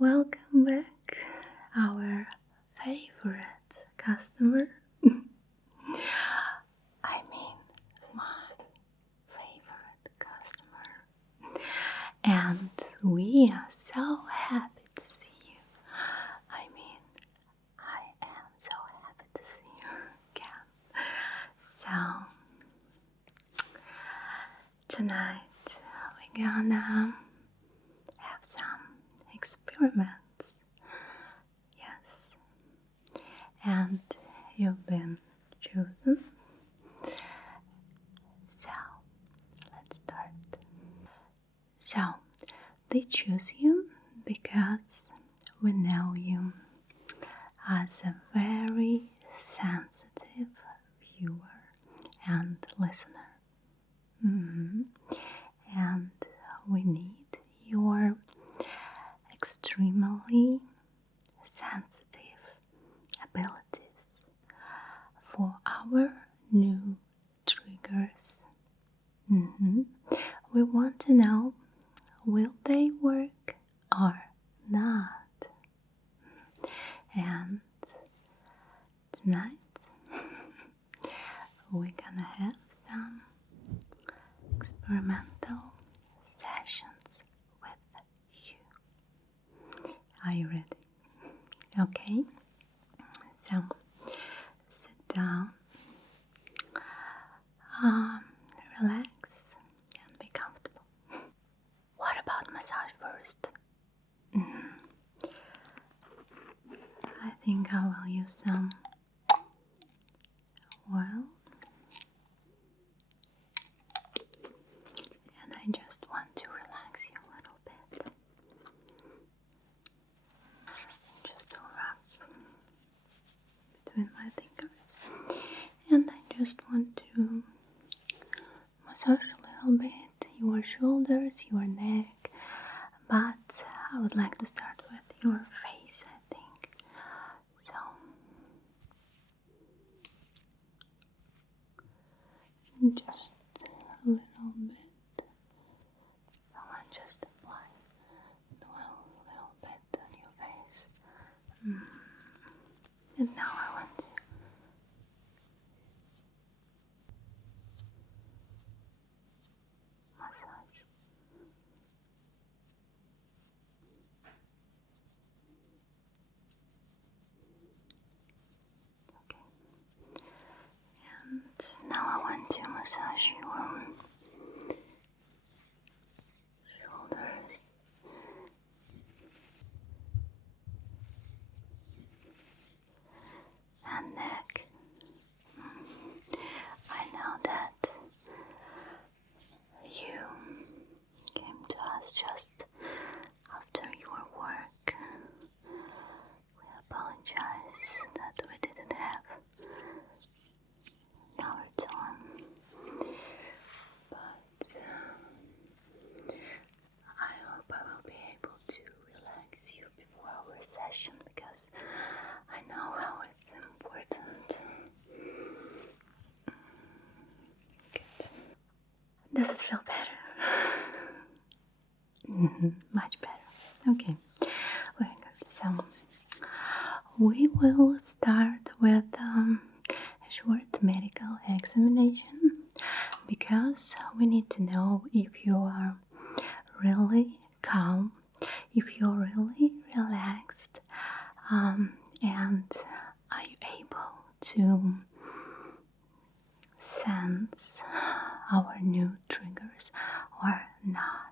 Welcome back, our favorite customer. I mean, my favorite customer. And we are so happy to see you. I am so happy to see you again. So, tonight we're gonna have some experiments. Yes, and you've been chosen. So, let's start. So, they choose you because we know you as a very sensitive viewer and listener. And we need your extremely sensitive abilities for our new triggers. We want to know, will they work or not? And tonight we're gonna have some experimental sessions with you. Are you ready? Okay, so sit down, relax and be comfortable. What about massage first? I think I will use some oil, and I just want to relax you a little bit. Just rub between my fingers, and I just want to massage a little bit your shoulders, your neck, but I would like to start with your face, I think. So just a little bit. I want just apply the oil a little bit on your face. And now I want to massage. Okay. And now I want to massage your shoulders. And neck. I know that you came to us just after your work. We apologize that we didn't have our time, but I hope I will be able to relax you before our session, because I know how it's important. Good. Does it feel better? Much better. Okay, very good. So we will start with a short medical examination, because we need to know if you are really calm, if you're really relaxed, and are you able to sense our new triggers or not.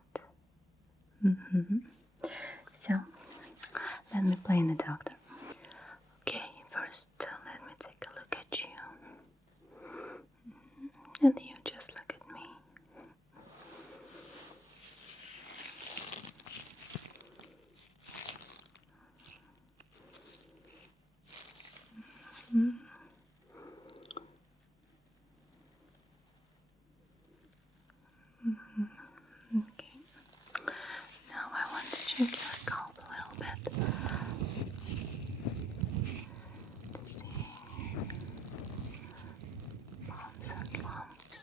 So let me play the doctor. Okay, first let me take a look at you, and you just look at me. Okay, now I want to check your scalp a little bit to see bumps and lumps.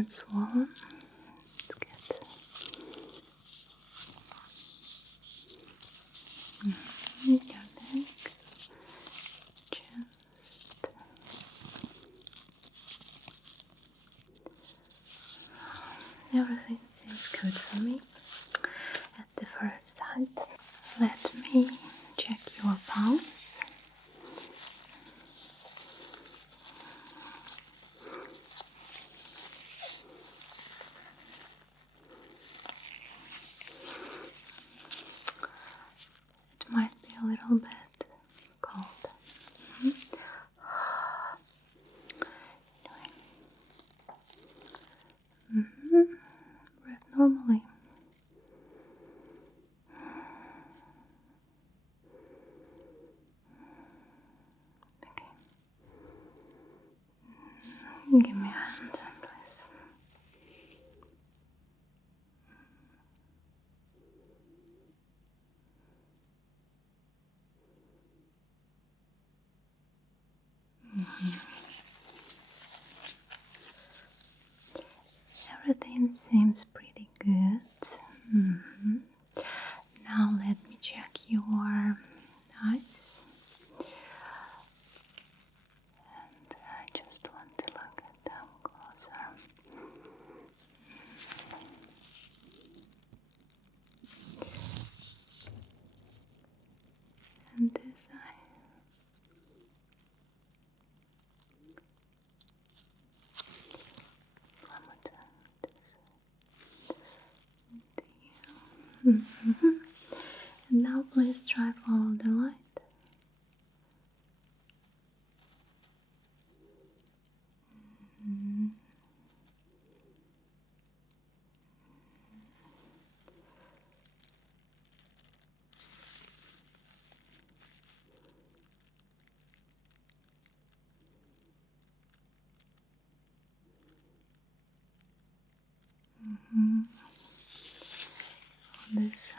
aren't swollen. It's good. Your neck, chest. Everything seems good for me at the first sight. Let me check your pulse. It might be a little bit cold. Breathe normally. Okay. Give me a hand, please. Everything seems pretty good. Now let me check your eyes. And I just want to look at them closer. And this eye. One more time. This eye. And now please try follow the light. On this side.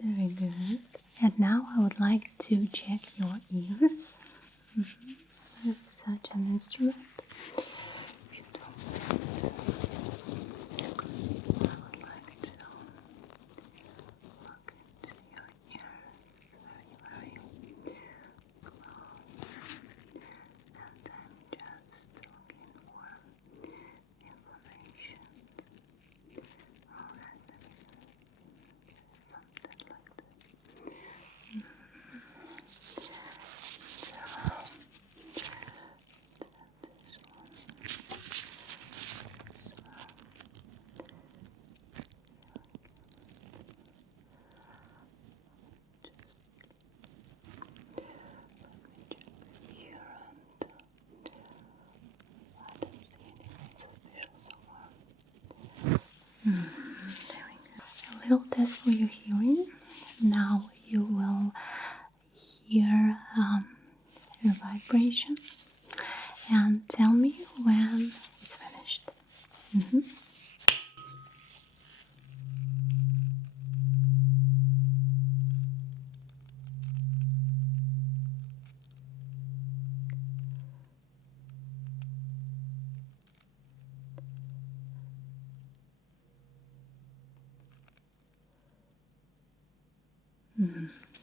Very good. And now I would like to check your ears. I have such an instrument. If you don't mind, I would like to look into your ears very, very close. And I'm just looking for inflammation. Alright, something like this. This one. Here, and I don't see anything suspicious so far. There we go. A little test for your hearing. Now you will hear a vibration and tell me when it's finished.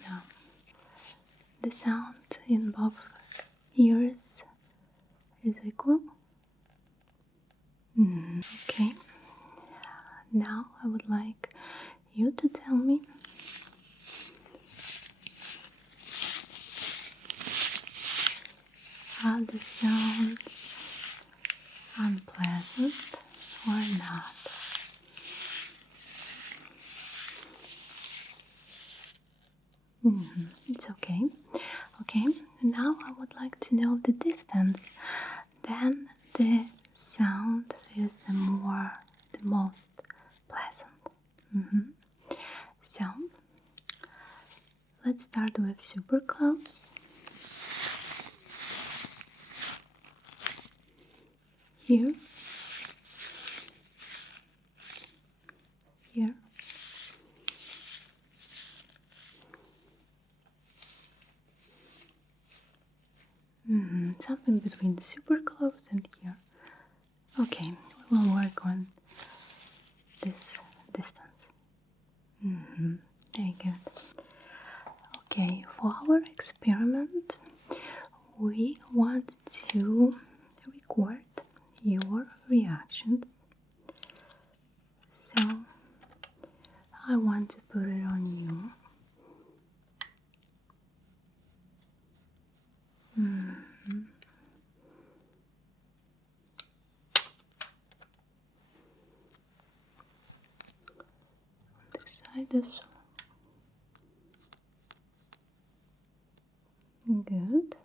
Now, the sound in both ears is equal. Okay. Now I would like you to tell me are the sounds unpleasant or not? It's okay. Okay, now I would like to know the distance. Then the sound is the most pleasant. So let's start with super close. Here. Here. something between super close and here. Okay, we will work on this distance. Very good. Okay, for our experiment, we want to record your reactions. So I want to put it on you. On this side as well. Good.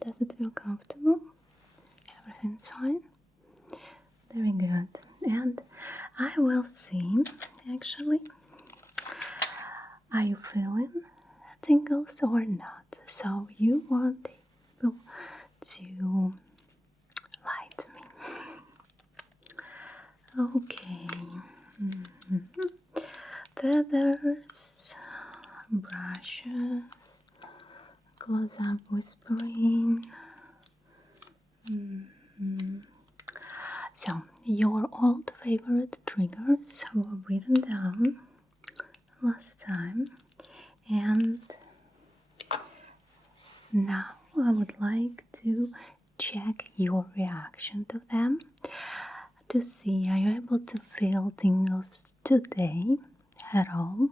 Does it feel comfortable? Everything's fine? Very good. And I will see, actually, are you feeling tingles or not? So you want people to lie to me. Okay. Feathers, brushes, close-up whispering. So, your old favorite triggers were written down last time, and now I would like to check your reaction to them to see, are you able to feel tingles today at all?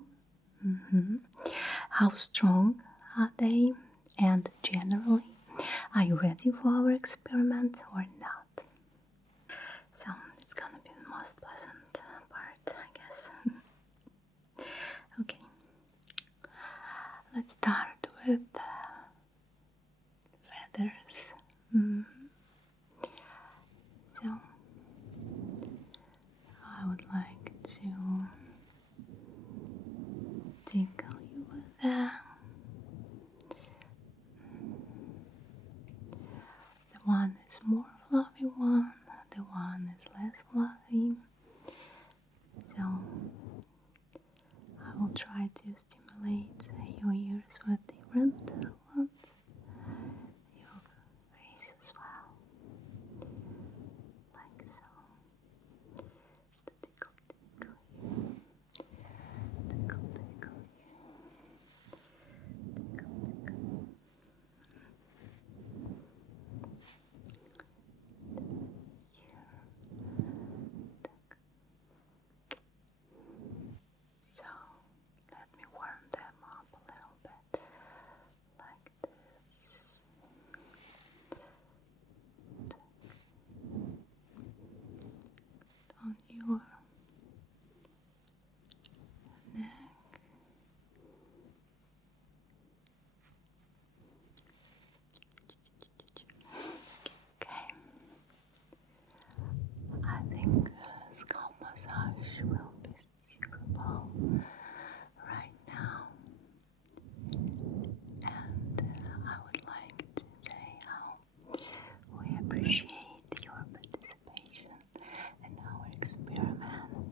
How strong are they? And generally, are you ready for our experiment or not? So it's gonna be the most pleasant part, I guess. Okay, let's start with feathers. So I would like to tickle you with that. The one is more fluffy one, the one is less fluffy. So I will try to stimulate your ears with different ones, your face as well, like so. Tickle, tickle you, tickle, tickle you, tickle, tickle. So let me warm them up a little bit, like this. On your neck. Okay. I think scalp massage will be suitable right now. And I would like to say how we appreciate your participation in our experiment,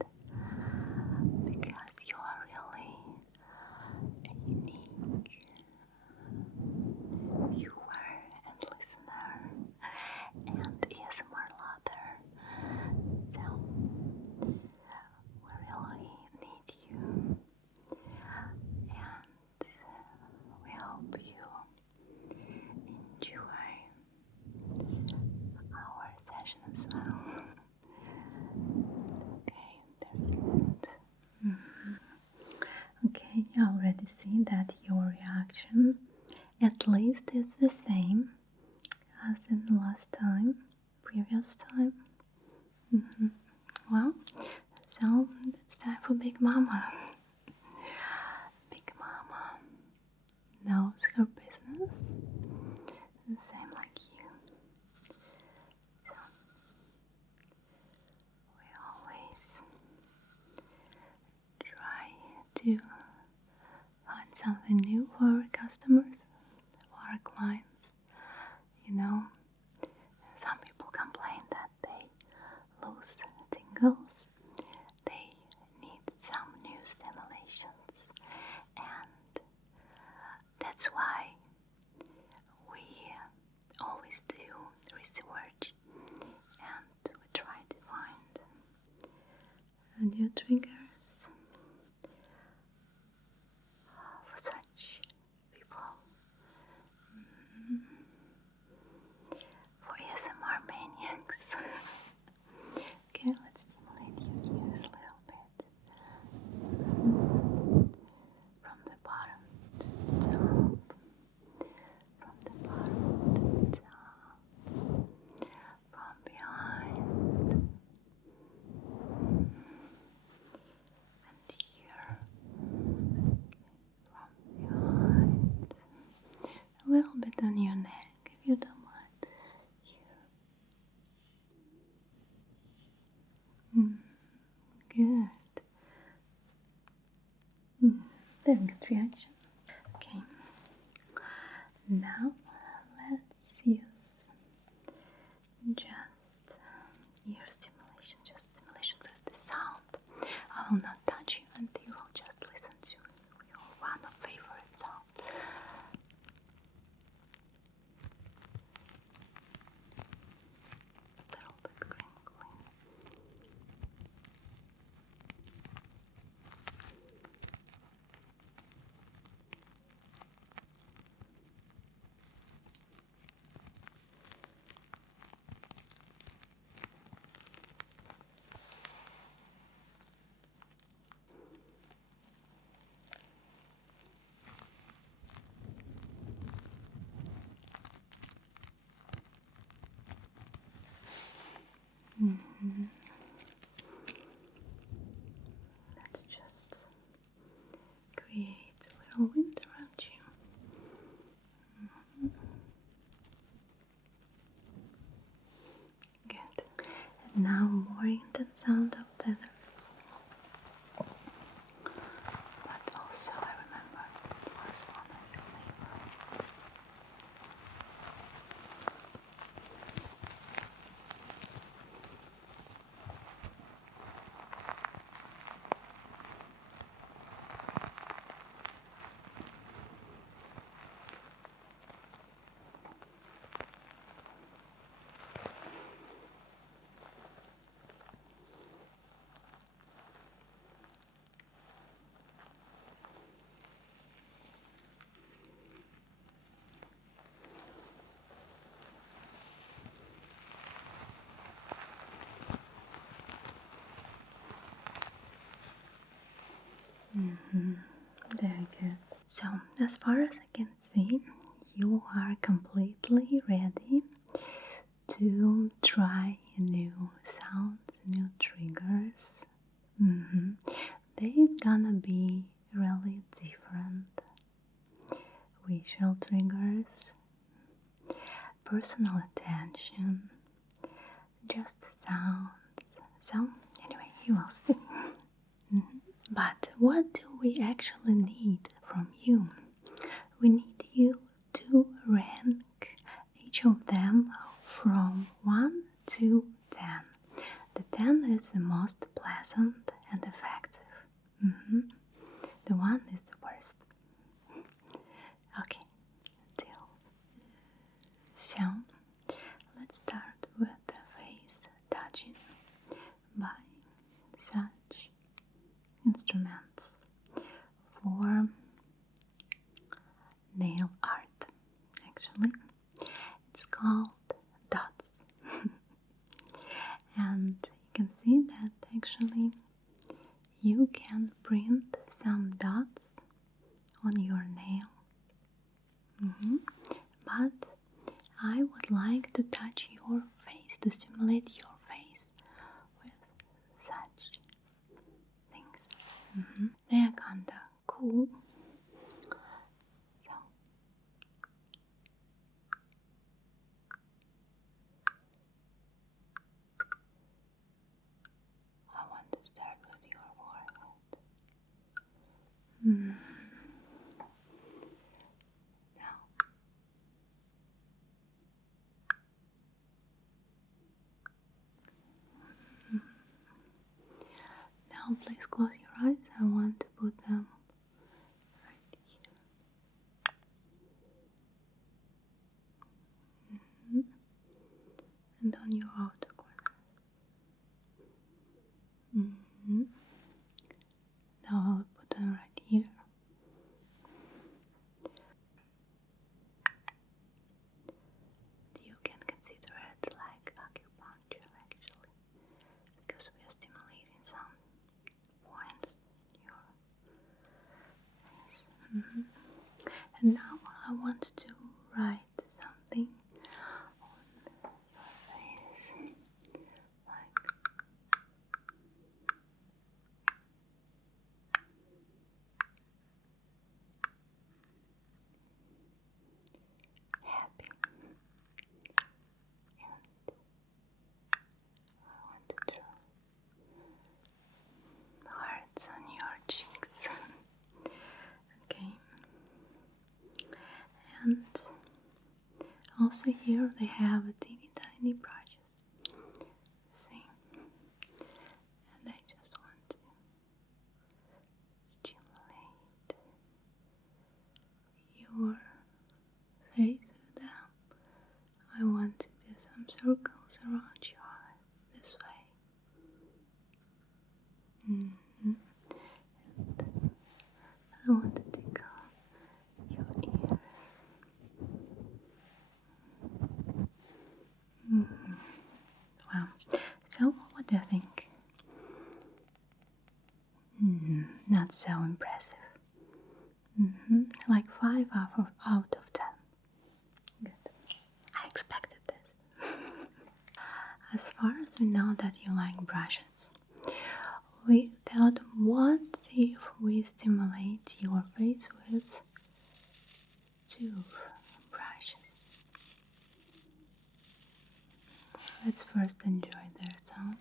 because you are really a unique viewer and listener and ASMR lover. So we really need you, and we hope you enjoy our session as well. Okay, very good. Okay, you already see that your reaction at least is the same as in the last time, previous time. Well, so it's time for Big Mama. Big Mama knows her business, the same like you. So we always try to find something new for our customers, for our clients. You know, some people complain that they lose tingles. They need some new stimulations, and that's why we new triggers for such people. For ASMR maniacs. Okay, let's stimulate your ears a little bit. From the bottom to the top. From the bottom to the top. From behind. And here. From behind. A little bit on your neck if you don't mind. Here. Good. Very good reaction. Okay. Now let's use just ear stimulation, just stimulation with the sound. I will not touch you and you will just listen to your one of favorite sound. A little bit crinkling. Let's just create a little wind around you. Good. And now more intense sound of tethers. But also I remember it was one of your favorites. Very good. So, as far as I can see, you are completely ready to try new sounds, new triggers. They're gonna be really different. Visual triggers, personal attention, just sounds. So, anyway, you will see. But what do we actually need from you? We need you to rank each of them from 1 to 10. The 10 is the most pleasant and effective. The 1 is the worst. Okay, deal. So, let's start with the face touching by such instruments for nail art. Actually, it's called dots. And you can see that actually you can print some dots on your nail. But I would like to touch your face, to stimulate your face with such things. They are kinda cool. So I want to start with your forehead. Now please close your eyes. I want to put them right here. And on your outer corner. also here they have a teeny tiny brushes. See? And I just want to stimulate your face with them. I want to do some circles around your eyes this way. And I want to tickle your ears. Wow. So, what do you think? Not so impressive. Like 5 out of 10. Good. I expected this. As far as we know that you like brushes, we thought, what if we stimulate your face with tooth brushes? Let's first enjoy their sound.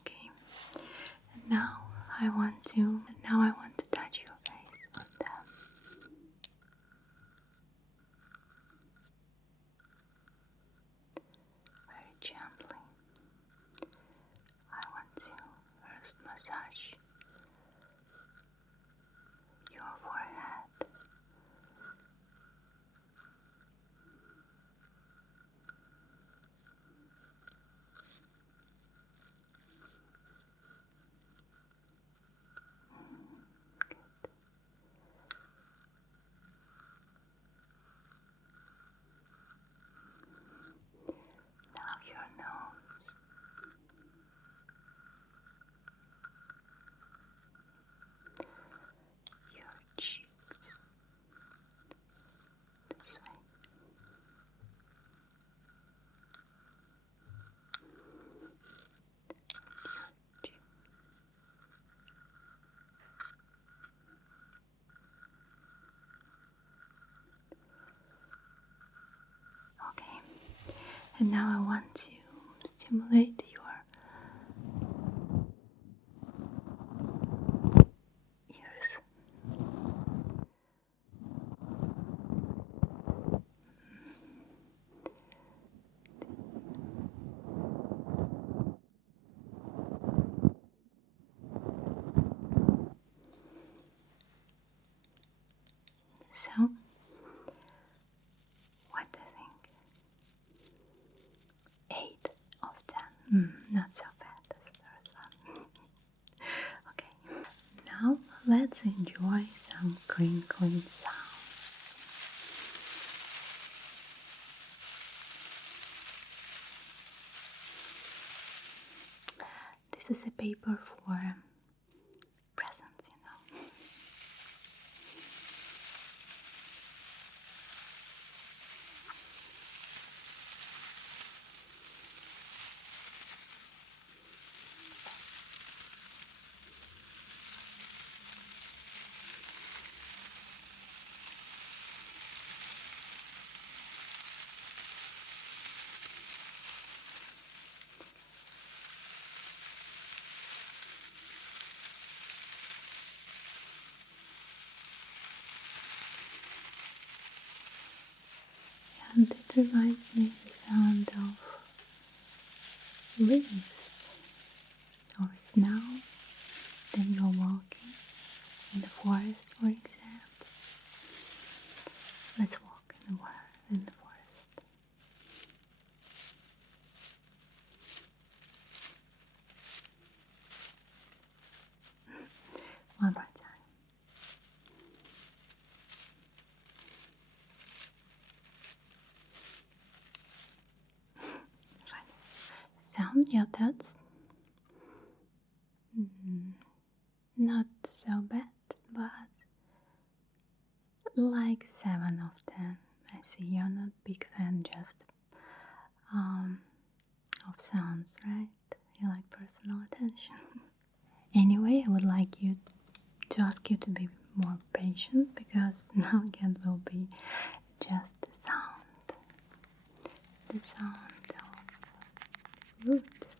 Okay, and now I want to touch your face with them. Very gently. I want to first massage your forehead. Now your nose. Your cheeks. This way. Okay, and now I want to stimulate your ears. So, what do you think? 8 of 10. Not so bad as the first one. Okay, now let's enjoy some crinkling sounds. This is a paper for presents, you know. And it reminds me of the sound of leaves or snow. Then you're walking in the forest, for example. Let's walk in the forest. One more time. So, yeah, that's not so bad, but like 7 of 10. I see you're not big fan just of sounds, right? You like personal attention. Anyway, I would like you to ask you to be more patient because now again will be just the sound of roots.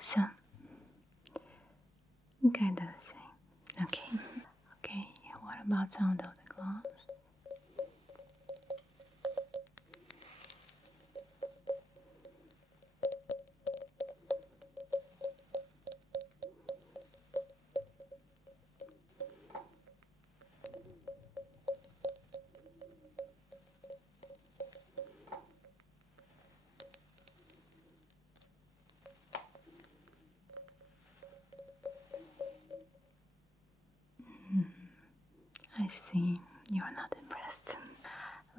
So, kind of the same. Okay. Okay, what about sound of the glass? I see you're not impressed.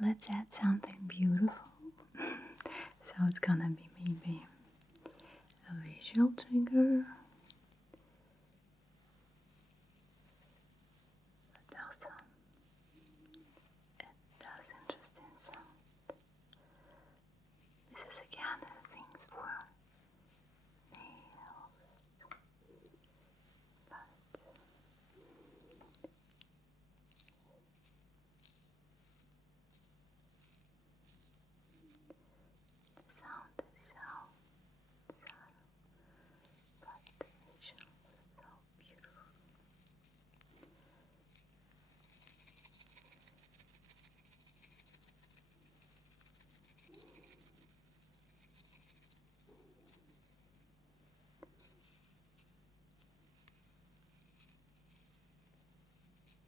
Let's add something beautiful. So it's gonna be maybe a visual trigger, but also it does interesting sound. This is again things for nails, but the sound is so subtle, but the visual is so beautiful.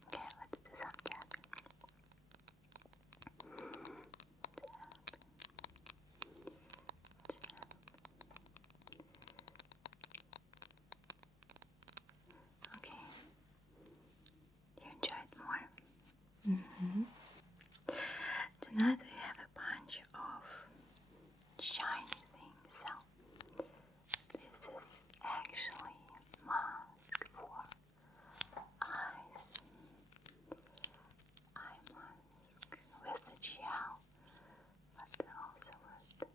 Okay, let's do some tapping. Okay, you enjoyed more. Tonight we have a bunch of shiny things. So this is actually mask for eyes. Eye mask with the gel, but also with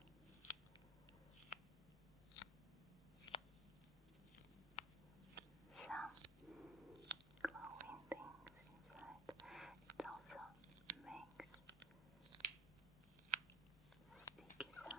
some glowing things inside. It also makes sticky sounds.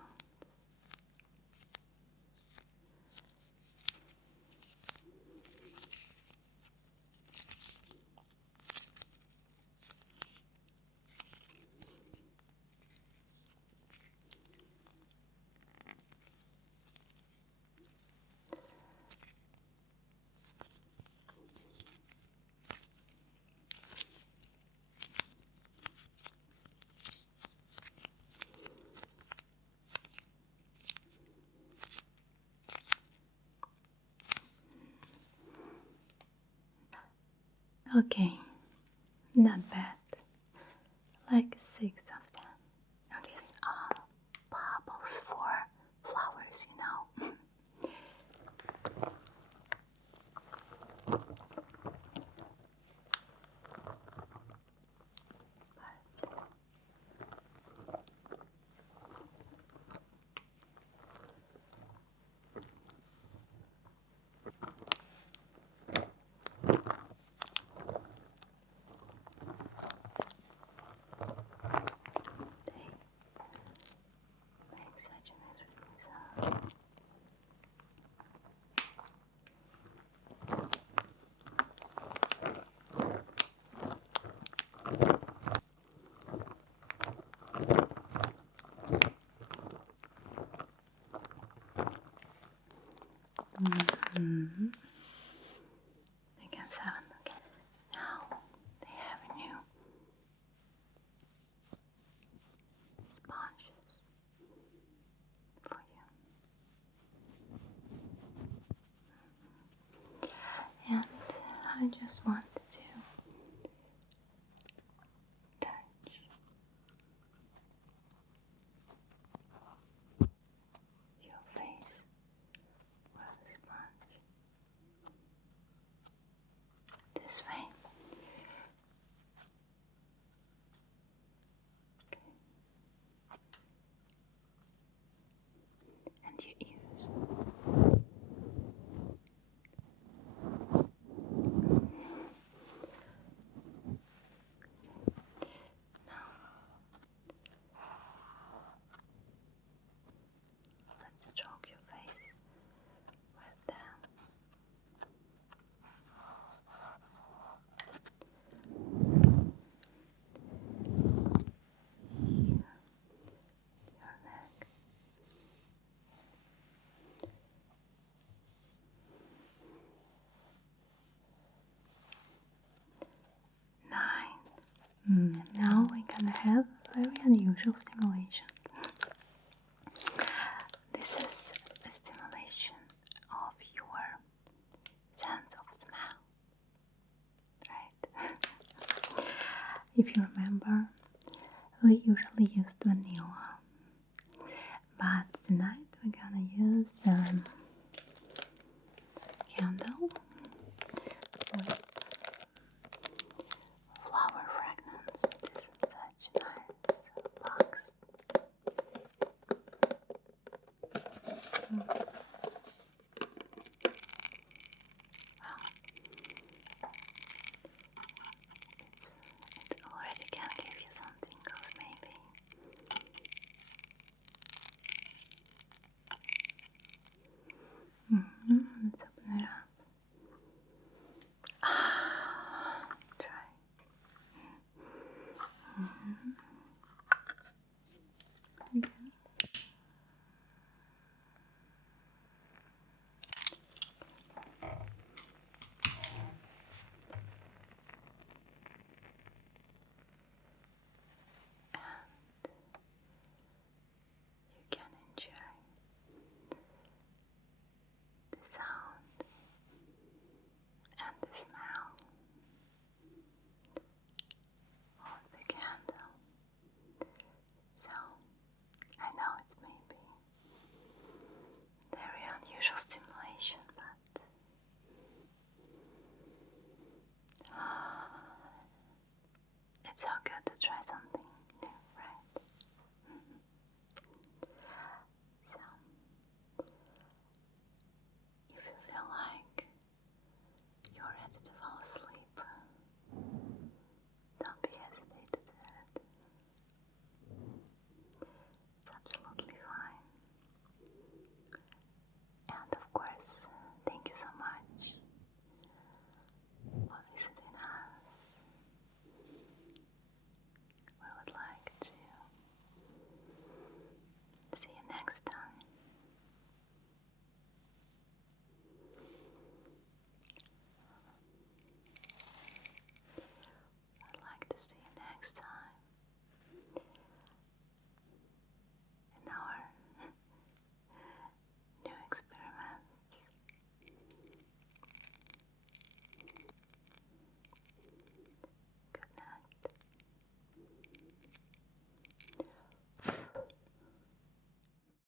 Okay, not bad. Like 6 of 10. Now these are bubbles for flowers, you know. They make such an interesting sound. just wanted to touch your face with a sponge this way. Okay. And your ears. Let's stroke your face with them. Here, your neck. Nine. Now we're gonna have a very unusual stimulation. This is a stimulation of your sense of smell, right? If you remember, we usually used vanilla, but tonight we're gonna use